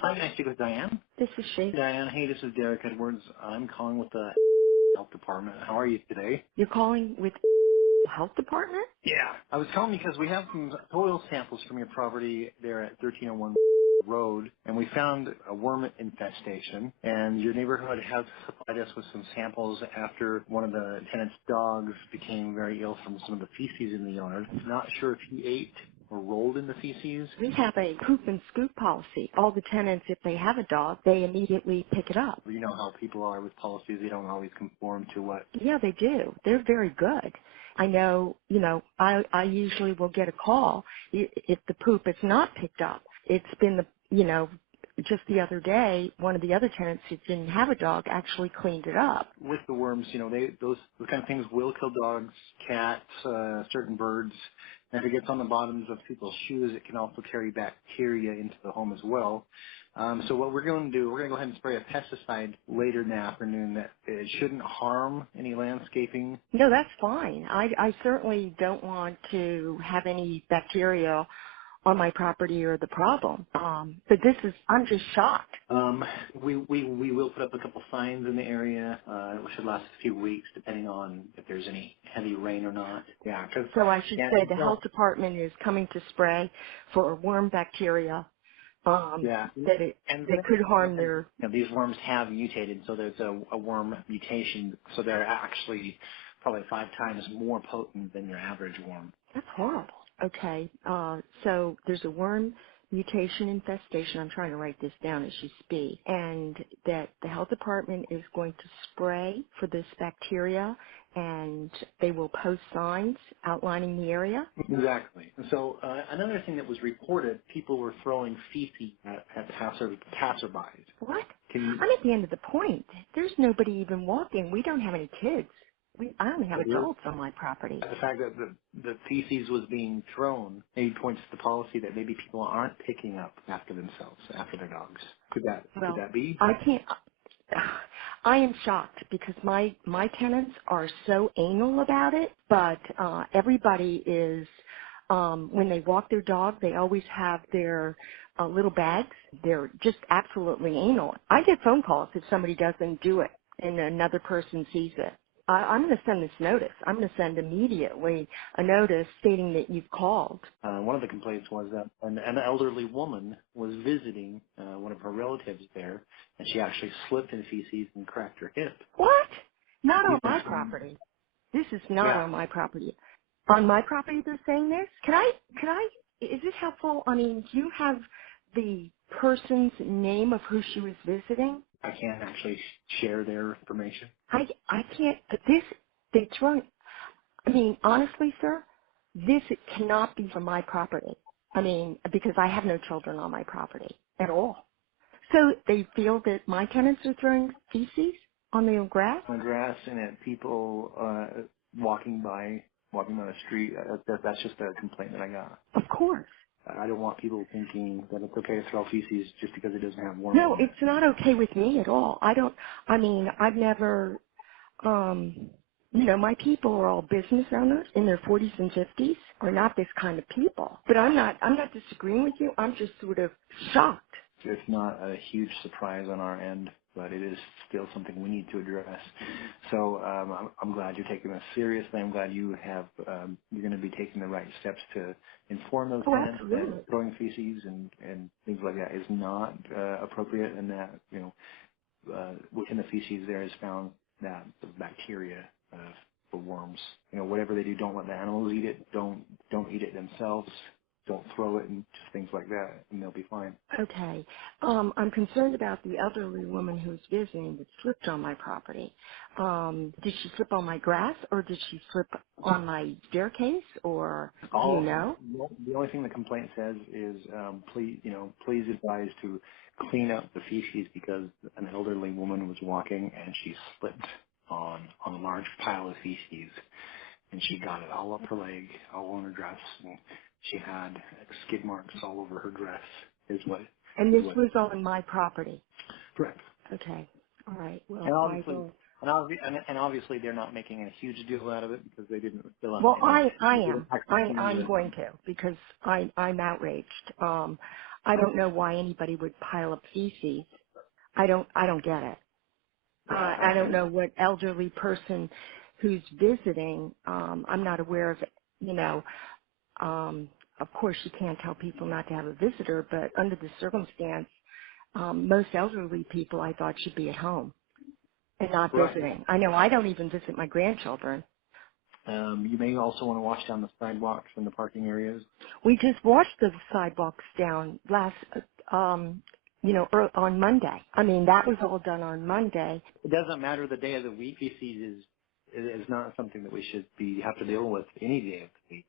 Hi, can I speak with Diane? This is she. Diane, hey, this is Derrick Edwards. I'm calling with the health department. How are you today? You're calling with the health department? Yeah. I was calling because we have some soil samples from your property there at 1301 Road, and we found a worm infestation, and your neighborhood has supplied us with some samples after one of the tenant's dogs became very ill from some of the feces in the yard. Not sure if he ate or rolled in the feces. We have a poop and scoop policy. All the tenants, if they have a dog, they immediately pick it up. You know how people are with policies, they don't always conform to what. Yeah, they do. They're very good. I know, I usually will get a call if the poop is not picked up. It's been just the other day, one of the other tenants who didn't have a dog actually cleaned it up. With the worms, those kind of things will kill dogs, cats, certain birds. And if it gets on the bottoms of people's shoes, it can also carry bacteria into the home as well. So what we're going to do, we're going to go ahead and spray a pesticide later in the afternoon that it shouldn't harm any landscaping. No, that's fine. I certainly don't want to have any bacteria on my property or the problem. But I'm just shocked. Um, we will put up a couple signs in the area. It should last a few weeks, depending on if there's any heavy rain or not. Yeah, because So I should yeah, say the health department is coming to spray for worm bacteria, yeah, and that could harm their, these worms have mutated, so there's a worm mutation, so they're actually probably 5 times more potent than your average worm. that's horrible. Okay, so there's a worm mutation infestation. I'm trying to write this down as you speak. And that the health department is going to spray for this bacteria and they will post signs outlining the area. Exactly. And so another thing that was reported, people were throwing feces at passerbys. What? Can you? I'm at the end of the point. There's nobody even walking. We don't have any kids. I only have adults on my property. The fact that the feces was being thrown maybe points to the policy that maybe people aren't picking up after themselves, after their dogs. Could Well, that be? I can't. I am shocked because my tenants are so anal about it, but everybody is when they walk their dog, they always have their little bags. They're just absolutely anal. I get phone calls if somebody doesn't do it and another person sees it. I'm going to send this notice. I'm going to send immediately a notice stating that you've called. One of the complaints was that an elderly woman was visiting one of her relatives there, and she actually slipped in feces and cracked her hip. What? Not on Yes. my property. This is not Yeah, on my property. On my property they're saying this? Is this helpful? I mean, do you have the person's name of who she was visiting? I can't actually share their information. I can't, but they throw, I mean, honestly, sir, this cannot be from my property. I mean, because I have no children on my property at all. So they feel that my tenants are throwing feces on the grass? On the grass and at people walking on the street. That's just a complaint that I got. Of course. I don't want people thinking that it's okay to throw feces just because it doesn't have worms No, in it's it. not okay with me at all. I've never, my people are all business owners in their 40s and 50s, are not this kind of people. But I'm not disagreeing with you. I'm just sort of shocked. It's not a huge surprise on our end, but it is still something we need to address. So I'm glad you're taking this seriously. I'm glad you're going to be taking the right steps to inform those Oh, tenants that absolutely. throwing feces and things like that is not appropriate, and that within the feces there is found that the bacteria for worms. Whatever they do, don't let the animals eat it. Don't eat it themselves. Don't throw it and just things like that, and they'll be fine. Okay. I'm concerned about the elderly woman who's visiting that slipped on my property. Did she slip on my grass or did she slip on my staircase or do you All know? the only thing the complaint says is please advise to clean up the feces because an elderly woman was walking and she slipped on a large pile of feces and she got it all up her leg, all on her dress, and she had skid marks all over her dress. Is what And is this what was on my property. correct. Okay. All right. And Well, I obviously, will. and obviously, they're not making a huge deal out of it because they didn't fill out Well, any. I They didn't am. actually clean I'm it. going to because I'm outraged. I don't know why anybody would pile up feces. I don't get it. Yeah. I don't know what elderly person who's visiting. I'm not aware of, you know, of course you can't tell people not to have a visitor, but under the circumstance, most elderly people I thought should be at home and not Right. visiting. I know I don't even visit my grandchildren. You may also want to wash down the sidewalks and the parking areas. We just washed the sidewalks down on Monday. I mean, that was all done on Monday. It doesn't matter the day of the week. Feces is not something that we should have to deal with any day of the week.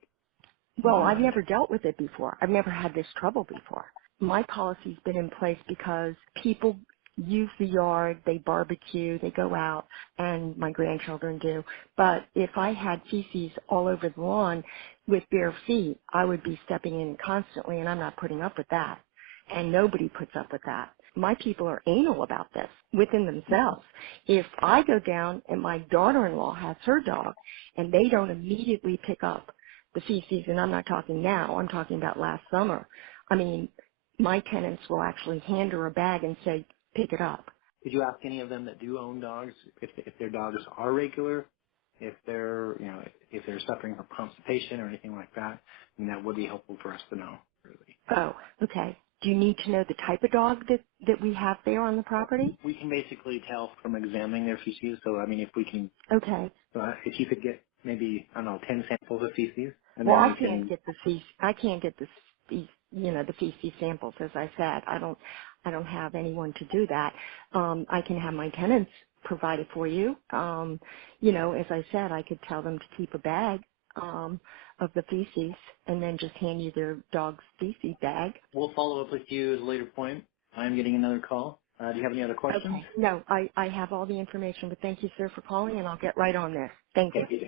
Well, I've never dealt with it before. I've never had this trouble before. My policy's been in place because people use the yard, they barbecue, they go out, and my grandchildren do. But if I had feces all over the lawn with bare feet, I would be stepping in constantly, and I'm not putting up with that. And nobody puts up with that. My people are anal about this within themselves. If I go down and my daughter-in-law has her dog, and they don't immediately pick up the feces, and I'm not talking now, I'm talking about last summer. I mean, my tenants will actually hand her a bag and say, pick it up. Did you ask any of them that do own dogs if their dogs are regular, if they're if they're suffering from constipation or anything like that? And that would be helpful for us to know. Really, Oh, okay. Do you need to know the type of dog that we have there on the property? we can basically tell from examining their feces. So I mean, if we can, Okay. if you could get maybe I don't know 10 samples of feces, and Well, then I we can't can. get the feces. I can't get the feces samples. As I said, I don't have anyone to do that. I can have my tenants provide it for you. As I said, I could tell them to keep a bag of the feces and then just hand you their dog's feces bag. We'll follow up with you at a later point. I'm getting another call. Do you have any other questions? Okay. No, I have all the information, but thank you, sir, for calling, and I'll get right on this. Thank you. Thank you.